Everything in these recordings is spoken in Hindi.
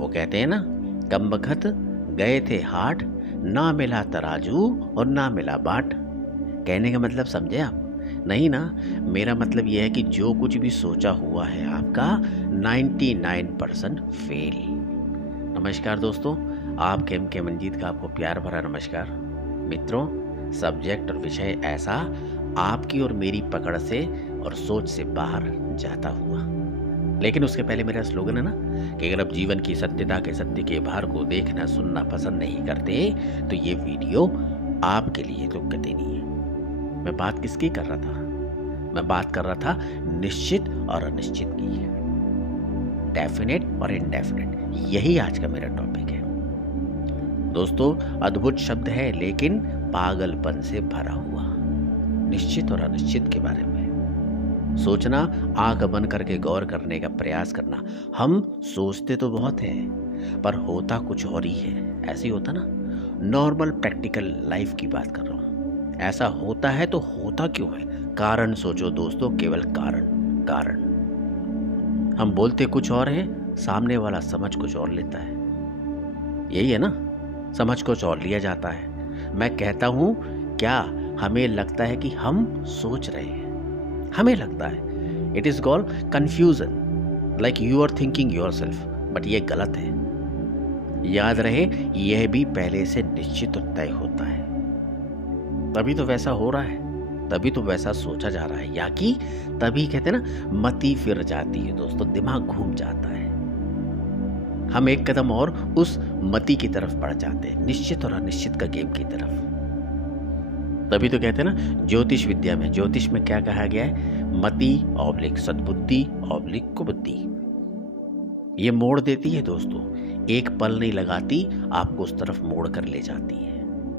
वो कहते हैं ना, कमबख्त गए थे हाट, ना मिला तराजू और ना मिला बाट। कहने का मतलब समझे आप? नहीं ना, मेरा मतलब यह है कि जो कुछ भी सोचा हुआ है आपका 99% फेल। नमस्कार दोस्तों, आप के मंजीत का आपको प्यार भरा नमस्कार। मित्रों, सब्जेक्ट और विषय ऐसा आपकी और मेरी पकड़ से और सोच से बाहर जाता हुआ। लेकिन उसके पहले मेरा स्लोगन है ना कि अगर आप जीवन की सत्यता के सत्य के भार को देखना सुनना पसंद नहीं करते तो ये वीडियो आपके लिए तो गति नहीं है। मैं बात किसकी कर रहा था? मैं बात कर रहा था निश्चित और अनिश्चित की, डेफिनेट और इनडेफिनेट। यही आज का मेरा टॉपिक है दोस्तों। अद्भुत शब्द है लेकिन पागलपन से भरा हुआ। निश्चित और अनिश्चित के बारे में सोचना, आंख बंद करके गौर करने का प्रयास करना। हम सोचते तो बहुत हैं पर होता कुछ और ही है। ऐसे ही होता ना, नॉर्मल प्रैक्टिकल लाइफ की बात कर रहा हूँ। ऐसा होता है तो होता क्यों है? कारण सोचो दोस्तों, केवल कारण कारण। हम बोलते कुछ और है, सामने वाला समझ कुछ और लेता है। यही है ना, समझ कुछ और लिया जाता है। मैं कहता हूं क्या हमें लगता है कि हम सोच रहे हैं, हमें लगता है। It is called confusion, like you are thinking yourself, but ये गलत है। याद रहे, यह भी पहले से निश्चित और तय होता है। तभी तो वैसा हो रहा है, तभी तो वैसा सोचा जा रहा है, या कि तभी कहते हैं ना मति फिर जाती है दोस्तों, दिमाग घूम जाता है। हम एक कदम और उस मति की तरफ बढ़ जाते हैं, निश्चित और अनिश्चित का गेम की तरफ। तभी तो कहते हैं ना, ज्योतिष विद्या में, ज्योतिष में क्या कहा गया है? मति ऑब्लिक सद्बुद्धि ऑब्लिक कुबुद्धि। ये मोड़ देती है दोस्तों, एक पल नहीं लगाती, आपको उस तरफ मोड़ कर ले जाती है।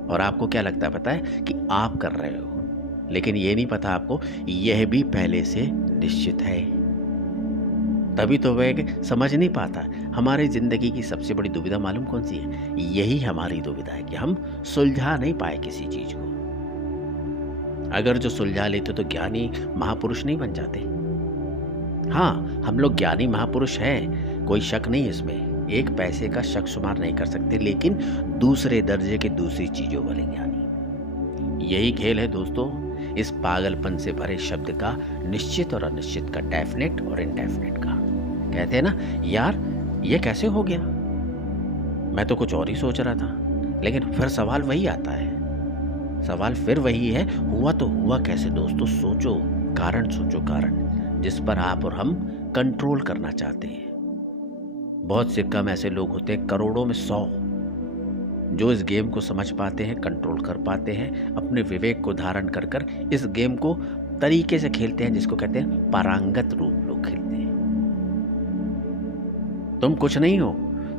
और आपको क्या लगता है पता है कि आप कर रहे हो, लेकिन ये नहीं पता आपको यह भी पहले से निश्चित है। तभी तो वह समझ नहीं पाता। हमारी जिंदगी की सबसे बड़ी दुविधा मालूम कौन सी है? यही हमारी दुविधा है कि हम सुलझा नहीं पाए किसी चीज को। अगर जो सुलझा लेते तो ज्ञानी महापुरुष नहीं बन जाते। हाँ, हम लोग ज्ञानी महापुरुष हैं, कोई शक नहीं इसमें, एक पैसे का शक शुमार नहीं कर सकते, लेकिन दूसरे दर्जे के दूसरी चीजों वाले ज्ञानी। यही खेल है दोस्तों इस पागलपन से भरे शब्द का, निश्चित और अनिश्चित का, डेफिनेट और इनडेफिनेट का। कहते हैं ना, यार ये कैसे हो गया, मैं तो कुछ और ही सोच रहा था। लेकिन फिर सवाल वही आता है, सवाल फिर वही है, हुआ तो हुआ कैसे दोस्तों? सोचो, कारण सोचो, कारण जिस पर आप और हम कंट्रोल करना चाहते हैं। बहुत से कम ऐसे लोग होते हैं, करोड़ों में 100, जो इस गेम को समझ पाते हैं, कंट्रोल कर पाते हैं, अपने विवेक को धारण कर कर इस गेम को तरीके से खेलते हैं जिसको कहते हैं पारंगत रूप लोग खेलते हैं। तुम कुछ नहीं हो,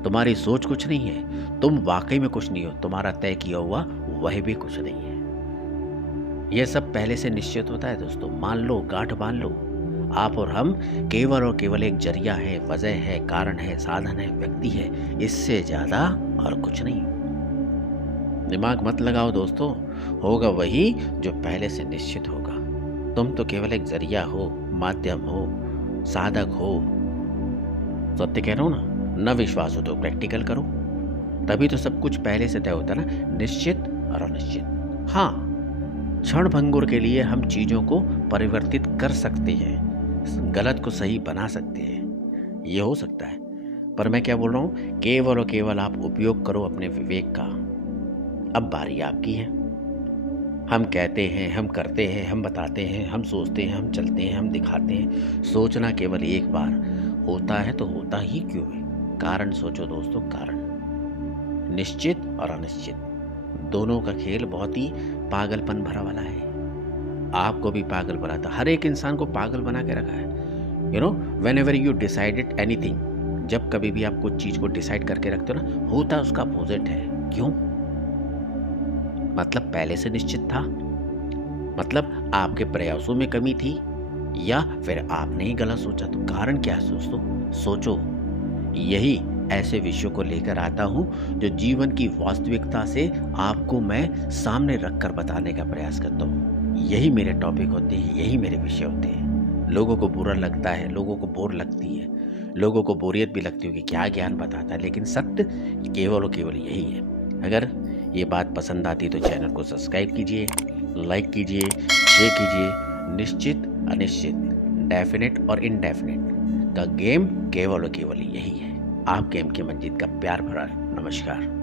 तुम्हारी सोच कुछ नहीं है, तुम वाकई में कुछ नहीं हो, तुम्हारा तय किया हुआ वह भी कुछ नहीं है। यह सब पहले से निश्चित होता है दोस्तों। मान लो, गांठ बांध लो, आप और हम केवल और केवल एक जरिया है, वजह है, कारण है, साधन है, व्यक्ति है, इससे ज्यादा और कुछ नहीं। दिमाग मत लगाओ दोस्तों, होगा वही जो पहले से निश्चित होगा। तुम तो केवल एक जरिया हो, माध्यम हो, साधक हो। सत्य कह रहा हूं ना, न विश्वास हो तो प्रैक्टिकल करो, तभी तो सब कुछ पहले से तय होता है ना, निश्चित और अनिश्चित। हाँ, क्षण भंगुर के लिए हम चीजों को परिवर्तित कर सकते हैं, गलत को सही बना सकते हैं, ये हो सकता है। पर मैं क्या बोल रहा हूं, केवल और केवल आप उपयोग करो अपने विवेक का। अब बारी आपकी है। हम कहते हैं, हम करते हैं, हम बताते हैं, हम सोचते हैं, हम चलते हैं, हम दिखाते हैं। सोचना केवल एक बार, होता है तो होता ही क्यों है? कारण सोचो दोस्तों, कारण। निश्चित और अनिश्चित दोनों का खेल बहुत ही पागलपन भरा वाला है। आपको भी पागल बनाता, हर एक इंसान को पागल बना के रखा है। You know, when ever you decided anything, जब कभी भी आप कुछ चीज को डिसाइड करके रखते हो ना, होता उसका अपोजिट है। क्यों? मतलब पहले से निश्चित था, मतलब आपके प्रयासों में कमी थी, या फिर आपने ही गलत सोचा। तो कारण क्या है दोस्तों? सोचो। यही ऐसे विषयों को लेकर आता हूं जो जीवन की वास्तविकता से आपको मैं सामने रखकर बताने का प्रयास करता हूं। यही मेरे टॉपिक होते हैं, यही मेरे विषय होते हैं। लोगों को बुरा लगता है, लोगों को बोर लगती है, लोगों को बोरियत भी लगती होगी, क्या ज्ञान बताता है, लेकिन सत्य केवल और केवल यही है। अगर ये बात पसंद आती तो चैनल को सब्सक्राइब कीजिए, लाइक कीजिए, शेयर कीजिए। निश्चित अनिश्चित, डेफिनेट और इनडेफिनेट का गेम केवल और केवल यही है। आप गेम की मंजिल का प्यार भरा नमस्कार।